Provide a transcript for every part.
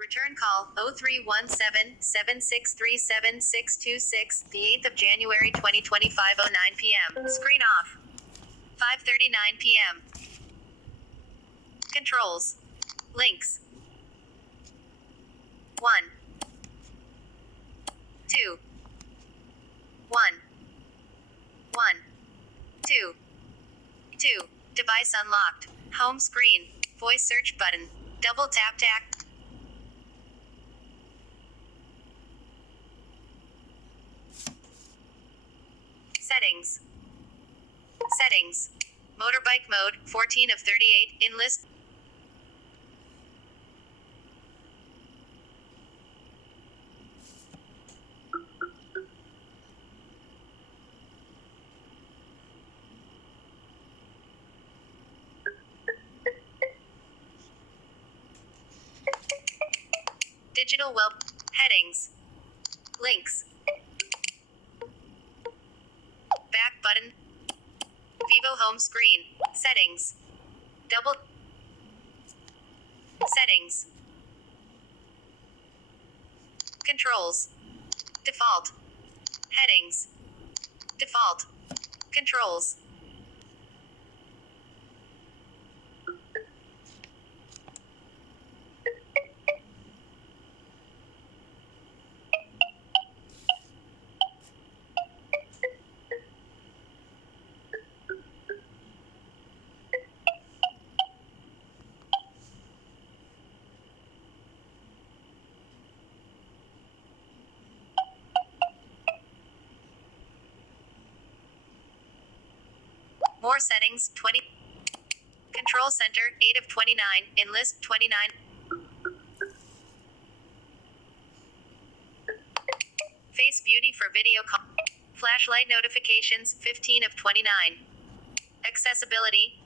Return call 0317-7637-626, the 8th of January 2025, 09 p.m. Screen off. 5:39 p.m. Controls. Links. 1. 2. 1. 1. 2. 2. Device unlocked. Home screen. Voice search button. Double tap to act. Settings. Settings. Motorbike mode, 14 of 38, enlist. Digital web. Headings. Links. Back button. Vivo home screen. Settings. Double. Settings. Controls. Default. Headings. Default. Controls. More settings, 20. Control center, 8 of 29. Enlist, 29. Face beauty for video call. Flashlight notifications, 15 of 29. Accessibility.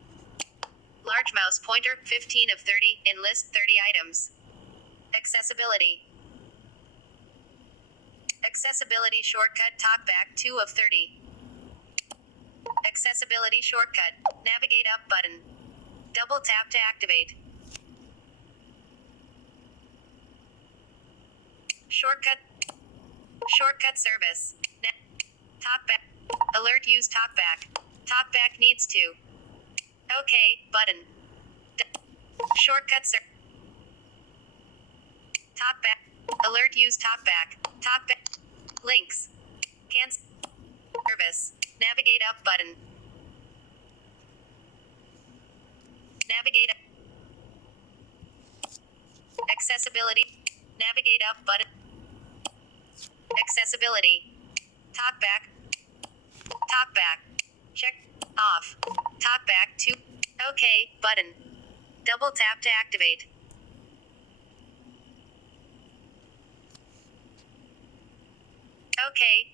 Large mouse pointer, 15 of 30. Enlist, 30 items. Accessibility. Accessibility shortcut, talkback, 2 of 30. Accessibility shortcut. Navigate up button. Double tap to activate. Shortcut. Shortcut service. Talkback. Alert use talkback. Talkback needs to. Okay button. Shortcut Talkback. Alert use talkback. Talkback. Links. Cancel. Service. Navigate up button. Navigate up. Accessibility. Navigate up button. Accessibility. Talkback. Talkback. Check off. Talkback to. Okay button. Double tap to activate. Okay